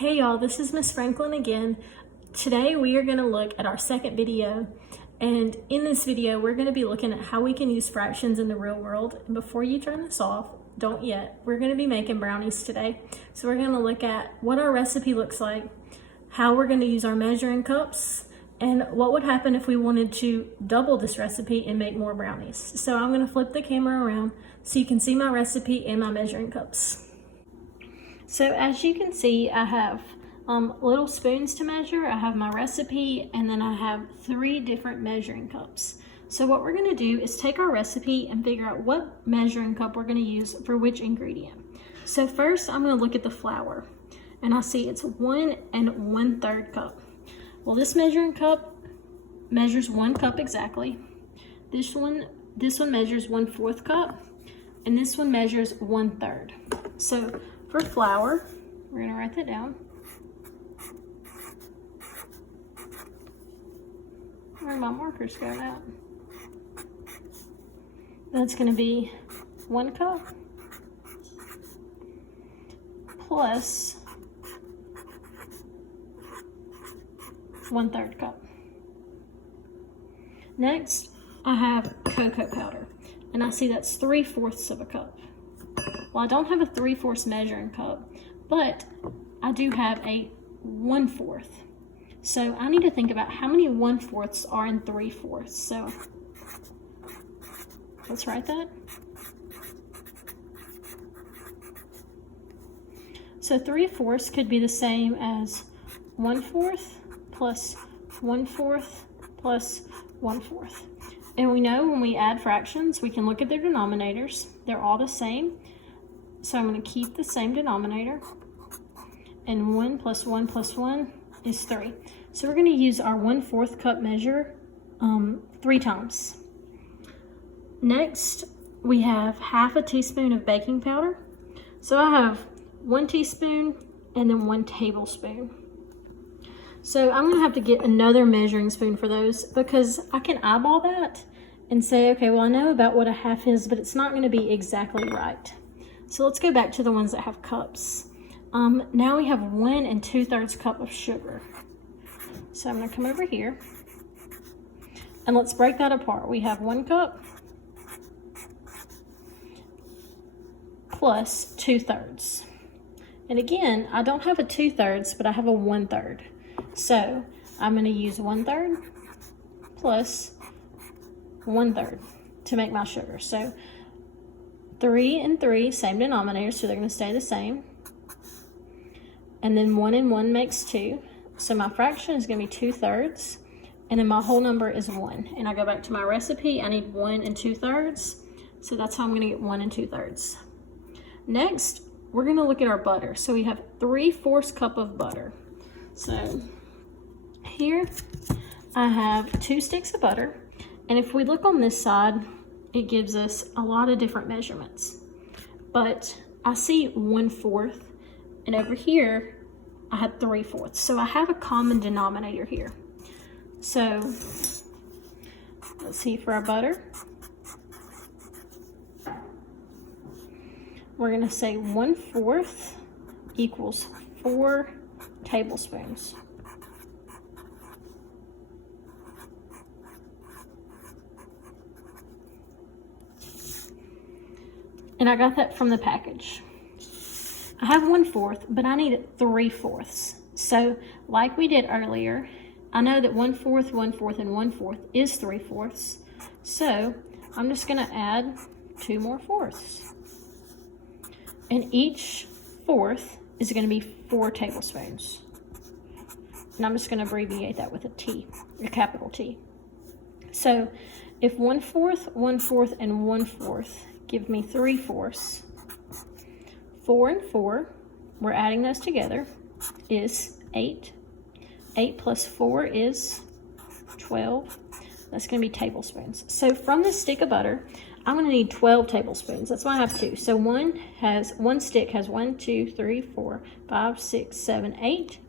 Hey y'all, this is Miss Franklin again. Today we are going to look at our second video, and in this video we're going to be looking at how we can use fractions in the real world. And before you turn this off, don't yet, we're going to be making brownies today. So we're going to look at what our recipe looks like, how we're going to use our measuring cups, and what would happen if we wanted to double this recipe and make more brownies. So I'm going to flip the camera around so you can see my recipe and my measuring cups. So as you can see, I have little spoons to measure, I have my recipe, and then I have 3 different measuring cups. So what we're gonna do is take our recipe and figure out what measuring cup we're gonna use for which ingredient. So first I'm gonna look at the flour, and I see it's 1 1/3 cup. Well, this measuring cup measures 1 cup exactly. This one measures 1/4 cup, and this one measures 1/3. So for flour, we're gonna write that down. Where are my markers going out? That's gonna be 1 cup plus 1/3 cup. Next, I have cocoa powder, and I see that's 3/4 of a cup. Well, I don't have a 3/4 measuring cup, but I do have a 1/4. So I need to think about how many 1/4s are in 3/4. So let's write that. So 3/4 could be the same as 1/4 plus 1/4 plus 1/4. And we know when we add fractions, we can look at their denominators. They're all the same. So I'm going to keep the same denominator, and 1 plus 1 plus 1 is 3. So we're going to use our 1/4 cup measure 3 times. Next, we have 1/2 teaspoon of baking powder. So I have 1 teaspoon and then 1 tablespoon. So I'm going to have to get another measuring spoon for those, because I can eyeball that and say, okay, well, I know about what a 1/2 is, but it's not going to be exactly right. So let's go back to the ones that have cups. Now we have 1 2/3 cup of sugar. So I'm going to come over here and let's break that apart. We have 1 cup plus 2/3. And again, I don't have a 2/3, but I have a 1/3. So I'm going to use 1/3 plus 1/3 to make my sugar. So 3 and 3, same denominator, so they're going to stay the same. And then 1 and 1 makes 2. So my fraction is going to be 2/3. And then my whole number is 1. And I go back to my recipe, I need 1 2/3. So that's how I'm going to get 1 2/3. Next, we're going to look at our butter. So we have 3/4 cup of butter. So here I have 2 sticks of butter. And if we look on this side, it gives us a lot of different measurements. But I see 1/4, and over here I had 3/4. So I have a common denominator here. So let's see, for our butter, we're going to say 1/4 equals 4 tablespoons. And I got that from the package. I have 1/4, but I need 3/4. So like we did earlier, I know that 1/4, 1/4, and 1/4 is 3/4. So I'm just going to add 2 more fourths. And each fourth is going to be 4 tablespoons. And I'm just going to abbreviate that with a T, a capital T. So if 1/4, 1/4, and 1/4 give me 3/4, 4 and 4, we're adding those together, is 8. 8 plus 4 is 12. That's going to be tablespoons. So from this stick of butter, I'm going to need 12 tablespoons. That's why I have 2. So one stick has 1, 2, 3, 4, 5, 6, 7, 8.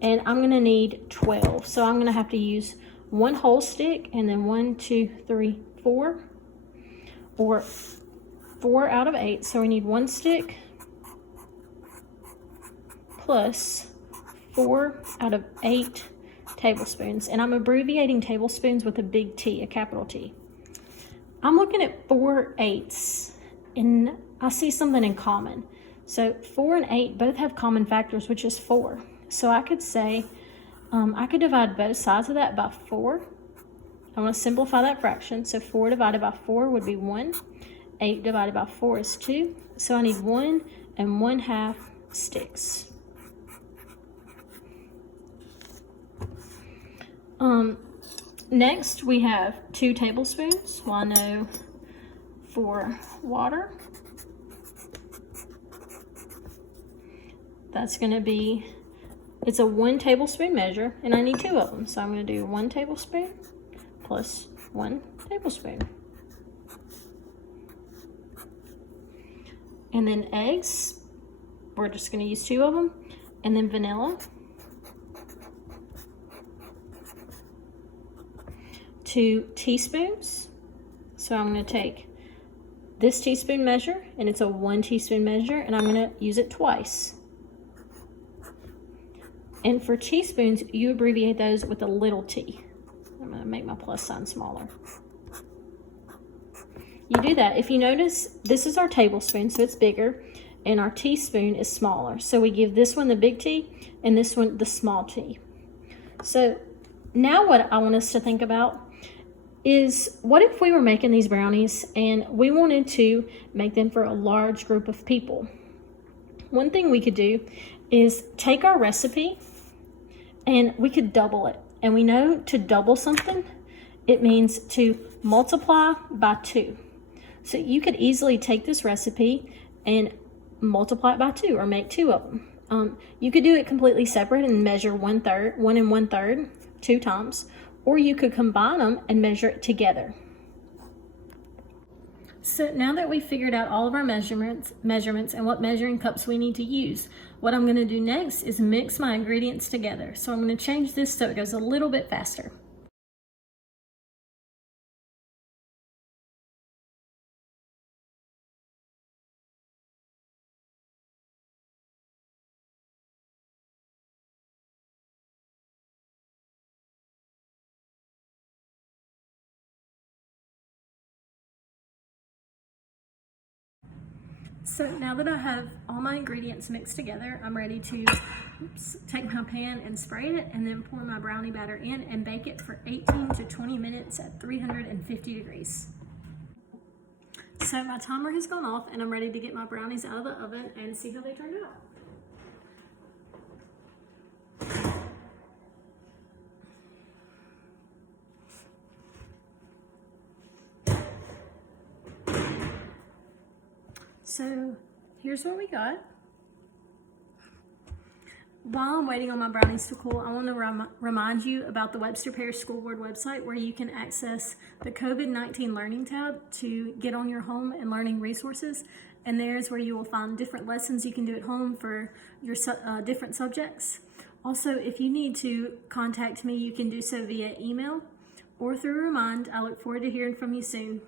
And I'm going to need 12. So I'm going to have to use 1 whole stick, and then 1, 2, 3, 4. Or 4 out of 8. So we need 1 stick plus 4 out of 8 tablespoons. And I'm abbreviating tablespoons with a big T, a capital T. I'm looking at 4/8, and I see something in common. So 4 and 8 both have common factors, which is 4. So I could say, I could divide both sides of that by 4. I want to simplify that fraction. So 4 divided by 4 would be 1. 8 divided by 4 is 2. So I need 1 1/2 sticks. Next we have 2 tablespoons. Well, I know for water, that's going to be, it's a 1 tablespoon measure, and I need 2 of them. So I'm going to do 1 tablespoon plus 1 tablespoon. And then eggs, we're just going to use 2 of them. And then vanilla, 2 teaspoons. So I'm going to take this teaspoon measure, and it's a 1 teaspoon measure, and I'm going to use it twice. And for teaspoons, you abbreviate those with a little t. I'm going to make my plus sign smaller. You do that. If you notice, this is our tablespoon, so it's bigger, and our teaspoon is smaller. So we give this one the big T and this one the small t. So now what I want us to think about is, what if we were making these brownies and we wanted to make them for a large group of people? One thing we could do is take our recipe and we could double it. And we know to double something, it means to multiply by 2. So you could easily take this recipe and multiply it by 2, or make 2 of them. You could do it completely separate and measure 1/3, 1 1/3, 2 times, or you could combine them and measure it together. So now that we've figured out all of our measurements and what measuring cups we need to use, what I'm going to do next is mix my ingredients together. So I'm going to change this so it goes a little bit faster. So now that I have all my ingredients mixed together, I'm ready to take my pan and spray it, and then pour my brownie batter in and bake it for 18 to 20 minutes at 350 degrees. So my timer has gone off, and I'm ready to get my brownies out of the oven and see how they turned out. So here's what we got. While I'm waiting on my brownies to cool, I want to remind you about the Webster Parish School Board website, where you can access the COVID-19 Learning tab to get on your home and learning resources. And there's where you will find different lessons you can do at home for your different subjects. Also, if you need to contact me, you can do so via email or through Remind. I look forward to hearing from you soon.